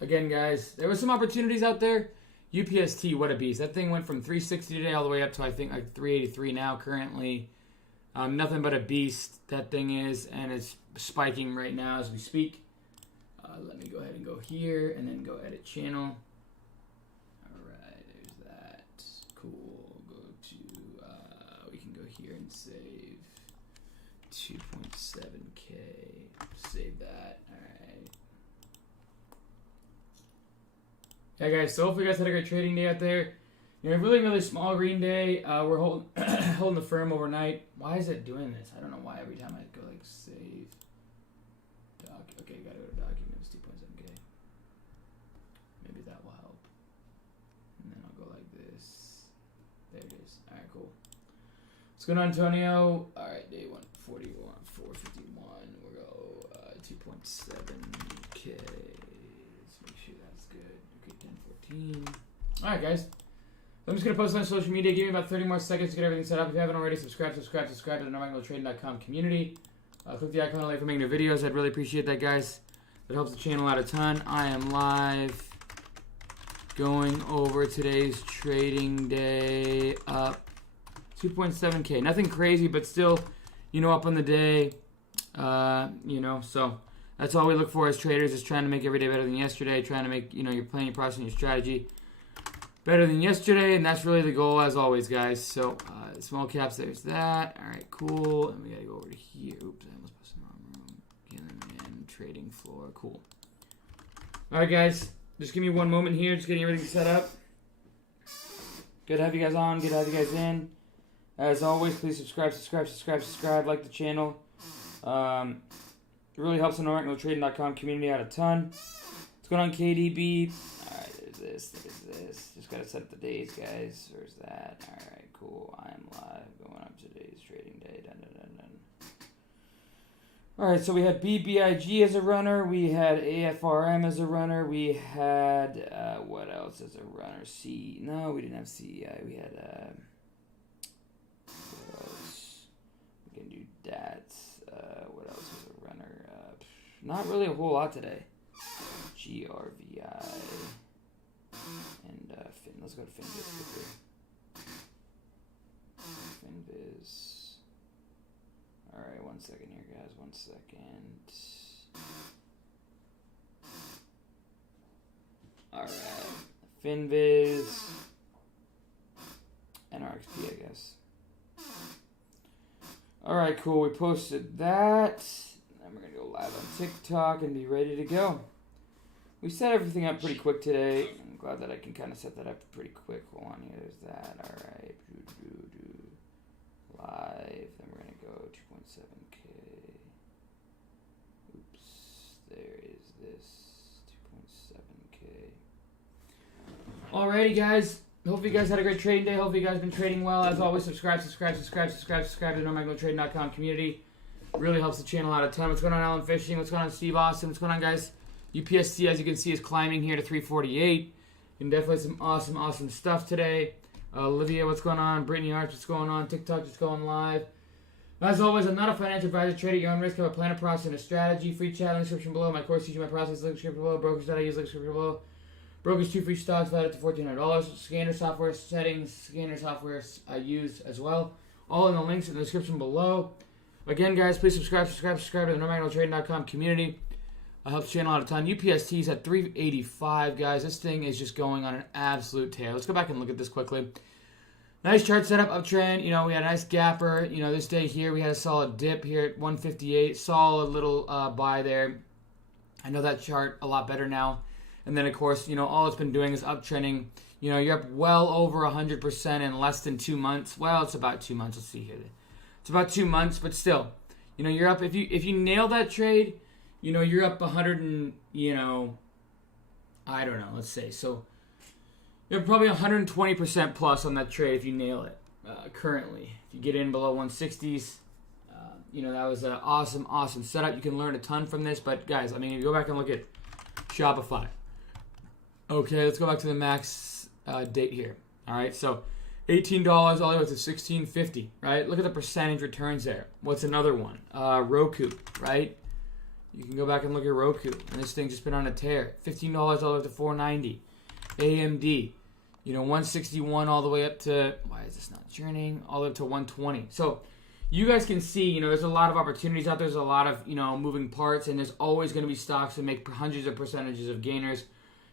Again, guys, there were some opportunities out there. UPST, what a beast. That thing went from 360 today all the way up to, I think, like 383 now currently. Nothing but a beast that thing is, and it's spiking right now as we speak. Let me go ahead and go here and then go edit channel. All right, there's that. Cool. Go to, we can go here and save 2.7K. Save that. All right. Yeah, guys, so hopefully you guys had a great trading day out there. You know, really small green day. We're holding holding the firm overnight. Why is it doing this? I don't know why every time I go like save. Okay, gotta go to documents, 2.7K. Maybe that will help. And then I'll go like this. There it is. All right, cool. What's going on, Antonio? All right, day 141, 451. We'll go 2.7K. Let's make sure that's good. Okay, 1014. All right, guys. I'm just going to post on social media. Give me about 30 more seconds to get everything set up. If you haven't already, subscribe to the NAKD.com community. Click the icon for making new videos. I'd really appreciate that, guys. That helps the channel out a ton. I am live going over today's trading day up 2.7K. Nothing crazy, but still, you know, up on the day. You know, so that's all we look for as traders, is trying to make every day better than yesterday, trying to make, you know, your plan, your process, and your strategy better than yesterday, and that's really the goal as always, guys. So small caps, there's that. All right, cool. And we gotta go over to here. Oops, I almost pressed the wrong room. And trading floor, cool. All right, guys, just give me one moment here, just getting everything set up. Good to have you guys on. Good to have you guys in. As always, please subscribe, like the channel. It really helps the NAKD.com community out a ton. What's going on, KDB? There's this. Just gotta set up the days, guys. Where's that? All right, cool. I am live going up today's trading day. Dun. All right, so we had BBIG as a runner. We had AFRM as a runner. We had what else as a runner? No, we didn't have CEI. We had what else? We can do DATS. What else was a runner? Not really a whole lot today. GRVI. And Fin. Let's go to Finviz quickly. Finviz. All right, 1 second here, guys. 1 second. All right, Finviz and RXP, I guess. All right, cool. We posted that. And we're gonna go live on TikTok and be ready to go. We set everything up pretty quick today. I'm glad that I can kind of set that up pretty quick. Hold on here. There's that. All right. Live. Then we're going to go 2.7K. Oops. There is this. 2.7K. Alrighty, guys. Hope you guys had a great trading day. Hope you guys have been trading well. As always, subscribe to the NAKD.com community. Really helps the channel out a ton. What's going on, Alan Fishing? What's going on, Steve Austin? What's going on, guys? UPST, as you can see, is climbing here to 348. And definitely some awesome stuff today. Olivia, what's going on? Brittany Arch, what's going on? TikTok just going live. As always, I'm not a financial advisor. Trade at your own risk. I have a plan, a process, and a strategy. Free chat in the description below. My course teaching my process, link description below. Brokers that I use, link description below. Brokers 2 free stocks valued up to $1,400. Scanner software settings, scanner software I use as well. All in the links in the description below. Again, guys, please subscribe to the NAKD.com community. Helps the channel out a ton. UPST is at 385, guys. This thing is just going on an absolute tear. Let's go back and look at this quickly. Nice chart setup, uptrend. You know, we had a nice gapper. You know, this day here, we had a solid dip here at 158. Solid little buy there. I know that chart a lot better now. And then, of course, you know, all it's been doing is uptrending. You know, you're up well over 100% in less than 2 months. Well, it's about 2 months. Let's see here. It's about 2 months, but still, you know, you're up. If you nail that trade, you know, you're up 100 and, you know, I don't know, let's say. So you're probably 120% plus on that trade if you nail it currently. If you get in below 160s, you know, that was an awesome setup. You can learn a ton from this. But, guys, I mean, if you go back and look at Shopify. Okay, let's go back to the max date here. All right, so $18 all the way up to $16.50, right? Look at the percentage returns there. What's another one? Roku, right? You can go back and look at Roku, and this thing's just been on a tear. $15 all the way up to $4.90. AMD, 161 all the way up to, why is this not churning? All the way up to 120. So you guys can see, there's a lot of opportunities out there. There's a lot of, moving parts, and there's always going to be stocks that make hundreds of percentages of gainers.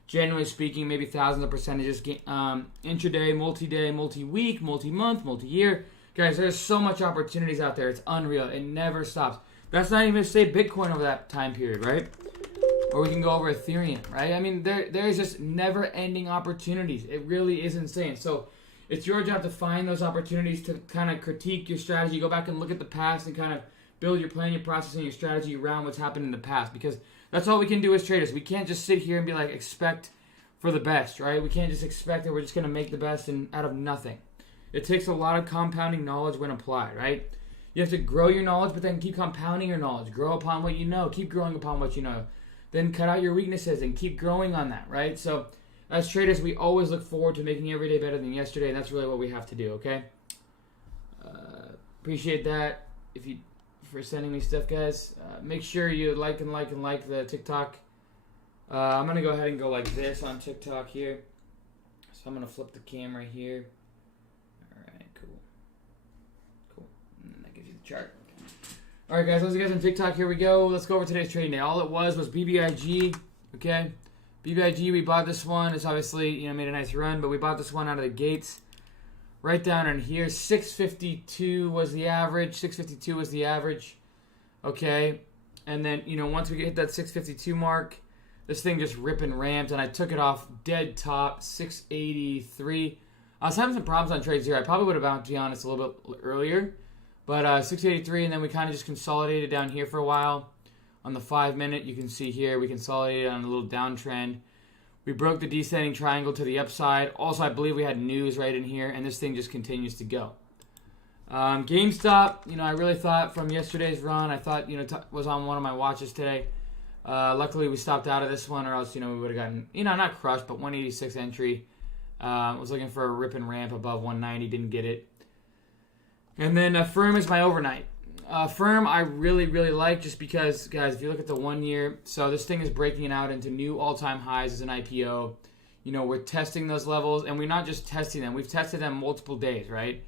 Generally speaking, maybe thousands of percentages intraday, multi-day, multi-week, multi-month, multi-year. Guys, there's so much opportunities out there. It's unreal. It never stops. That's not even to say Bitcoin over that time period, right? Or we can go over Ethereum, right? I mean, there's just never-ending opportunities. It really is insane. So it's your job to find those opportunities to kind of critique your strategy, go back and look at the past and kind of build your plan, your process, and your strategy around what's happened in the past, because that's all we can do as traders. We can't just sit here and be like, expect for the best, right? We can't just expect that we're just going to make the best and out of nothing. It takes a lot of compounding knowledge when applied, right? You have to grow your knowledge, but then keep compounding your knowledge. Grow upon what you know. Keep growing upon what you know. Then cut out your weaknesses and keep growing on that, right? So as traders, we always look forward to making every day better than yesterday, and that's really what we have to do, okay? Appreciate that for sending me stuff, guys. Make sure you like the TikTok. I'm going to go ahead and go like this on TikTok here. So I'm going to flip the camera here. All right, cool. And that gives you the chart. All right, guys, those are you guys on TikTok. Here we go. Let's go over today's trading day. All it was BBIG, okay? BBIG, we bought this one. It's obviously, made a nice run, but we bought this one out of the gates. Right down in here, 652 was the average. 652 was the average, okay? And then, once we hit that 652 mark, this thing just rip and ramped, and I took it off dead top, 683. I was having some problems on trades here. I probably would have bounced, to be honest, a little bit earlier. But 683, and then we kind of just consolidated down here for a while. On the 5-minute, you can see here, we consolidated on a little downtrend. We broke the descending triangle to the upside. Also, I believe we had news right in here, and this thing just continues to go. GameStop, I really thought from yesterday's run, I thought, was on one of my watches today. Luckily, we stopped out of this one, or else, we would have gotten, not crushed, but 186 entry. Was looking for a rip and ramp above 190, didn't get it. And then Firm is my overnight. Firm I really, really like just because, guys, if you look at the 1 year, so this thing is breaking out into new all-time highs as an IPO. We're testing those levels, and we're not just testing them. We've tested them multiple days, right?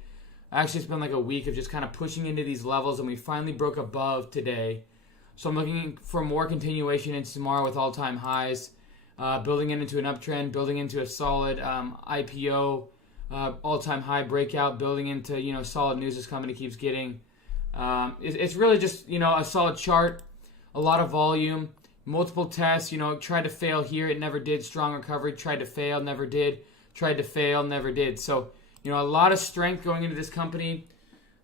Actually, it's been like a week of just kind of pushing into these levels, and we finally broke above today. So I'm looking for more continuation into tomorrow with all-time highs, building it into an uptrend, building into a solid IPO, all-time high breakout, building into, solid news this company keeps getting. It's really just, a solid chart, a lot of volume, multiple tests, tried to fail here, it never did. Strong recovery, tried to fail, never did. Tried to fail, never did. So, a lot of strength going into this company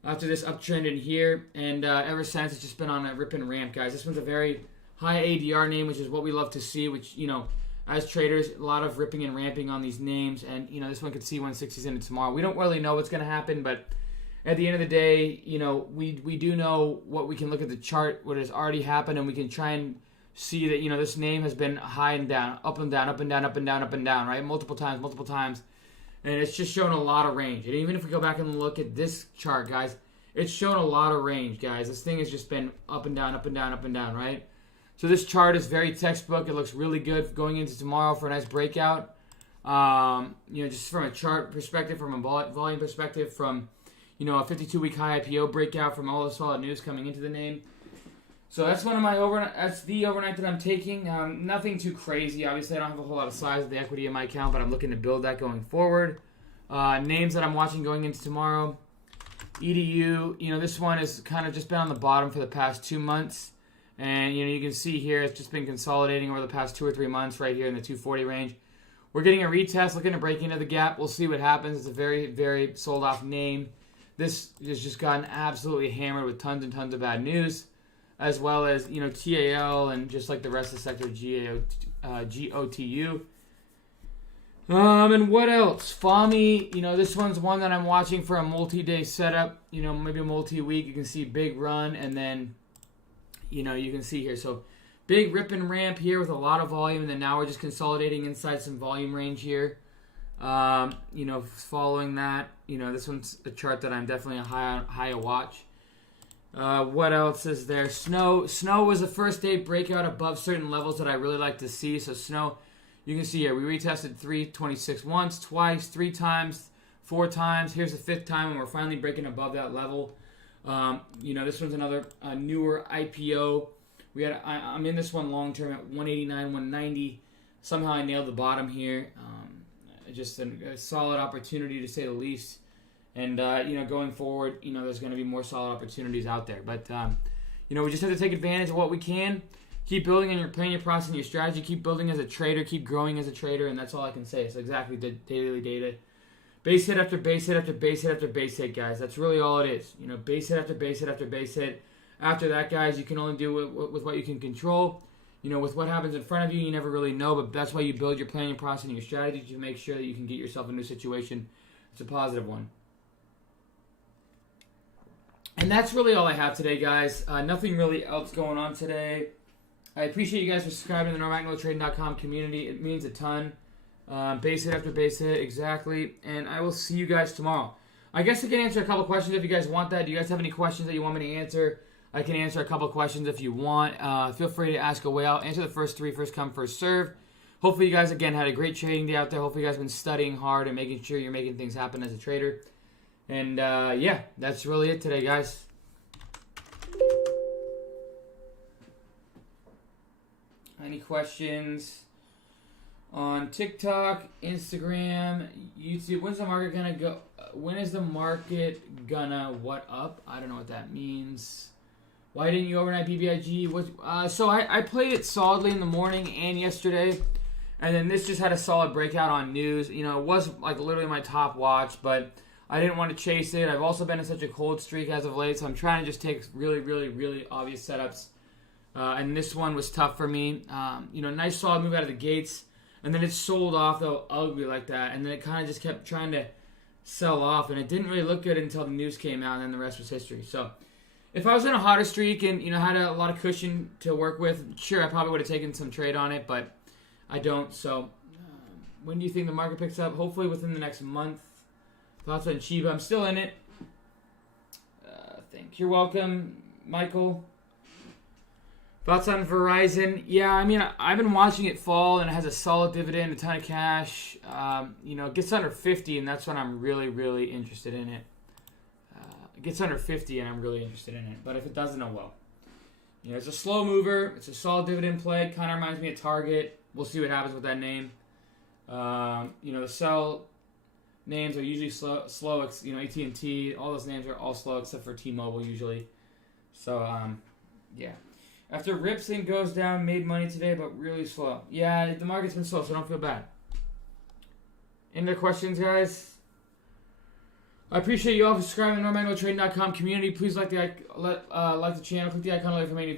after this uptrend in here. And ever since, it's just been on a rip and ramp, guys. This one's a very high ADR name, which is what we love to see, which, as traders, a lot of ripping and ramping on these names. And, this one could see 160s in it tomorrow. We don't really know what's going to happen, but at the end of the day, we do know what we can look at the chart, what has already happened, and we can try and see that, this name has been high and down, up and down, up and down, up and down, up and down, right? Multiple times. And it's just shown a lot of range. And even if we go back and look at this chart, guys, it's shown a lot of range, guys. This thing has just been up and down, up and down, up and down, right? So this chart is very textbook. It looks really good going into tomorrow for a nice breakout. Just from a chart perspective, from a volume perspective, from a 52-week high IPO breakout, from all the solid news coming into the name. So that's one of my that's the overnight that I'm taking. Nothing too crazy. Obviously, I don't have a whole lot of size of the equity in my account, but I'm looking to build that going forward. Names that I'm watching going into tomorrow. EDU, this one has kind of just been on the bottom for the past 2 months. And, you can see here it's just been consolidating over the past 2 or 3 months right here in the 240 range. We're getting a retest, looking to break into the gap. We'll see what happens. It's a very, very sold-off name. This has just gotten absolutely hammered with tons and tons of bad news, as well as, TAL and just like the rest of the sector, GOTU. And what else? FAMI, this one's one that I'm watching for a multi-day setup, maybe a multi-week. You can see big run, and then, you can see here. So big rip and ramp here with a lot of volume, and then now we're just consolidating inside some volume range here. Following that, this one's a chart that I'm definitely a high watch. What else is there? Snow was the first day breakout above certain levels that I really like to see. So snow, you can see here, we retested 326 once, twice, 3 times, 4 times. Here's the 5th time, and we're finally breaking above that level. This one's another newer IPO. I'm in this one long term at 189, 190. Somehow I nailed the bottom here. Just a solid opportunity to say the least. And, going forward, there's going to be more solid opportunities out there. But, we just have to take advantage of what we can. Keep building on your plan, your process, and your strategy. Keep building as a trader. Keep growing as a trader. And that's all I can say. It's exactly the daily data. Base hit after base hit after base hit after base hit, guys. That's really all it is. Base hit after base hit after base hit. After that, guys, you can only do with what you can control. With what happens in front of you, you never really know. But that's why you build your plan, your process, and your strategy to make sure that you can get yourself into a situation. It's a positive one. And that's really all I have today, guys. Nothing really else going on today. I appreciate you guys for subscribing to the NormagnolaTrading.com community. It means a ton. Base hit after base hit, exactly. And I will see you guys tomorrow. I guess I can answer a couple questions if you guys want that. Do you guys have any questions that you want me to answer? I can answer a couple questions if you want. Feel free to ask away. I'll answer the first 3, first come, first serve. Hopefully you guys, again, had a great trading day out there. Hopefully you guys have been studying hard and making sure you're making things happen as a trader. And, that's really it today, guys. Any questions on TikTok, Instagram, YouTube? When's the market gonna go? When is the market gonna what up? I don't know what that means. Why didn't you overnight BBIG? So I played it solidly in the morning and yesterday, and then this just had a solid breakout on news. It was like literally my top watch, but I didn't want to chase it. I've also been in such a cold streak as of late, so I'm trying to just take really, really, really obvious setups. And this one was tough for me. Nice solid move out of the gates. And then it sold off, though, ugly like that. And then it kind of just kept trying to sell off. And it didn't really look good until the news came out, and then the rest was history. So if I was in a hotter streak and, had a lot of cushion to work with, sure, I probably would have taken some trade on it. But I don't. So when do you think the market picks up? Hopefully within the next month. Thoughts on Shiba? I'm still in it. You're welcome, Michael. Thoughts on Verizon? Yeah, I've been watching it fall, and it has a solid dividend, a ton of cash. It gets under 50, and that's when I'm really, really interested in it. It gets under 50, and I'm really interested in it. But if it doesn't, oh well. It's a slow mover. It's a solid dividend play. Kind of reminds me of Target. We'll see what happens with that name. The sell names are usually slow. AT&T, all those names are all slow except for T-Mobile usually. So, yeah. After rips and goes down, made money today, but really slow. Yeah, the market's been slow, so don't feel bad. Any other questions, guys? I appreciate you all for subscribing to the NormagnolaTrading.com community. Please like the channel, click the icon below for any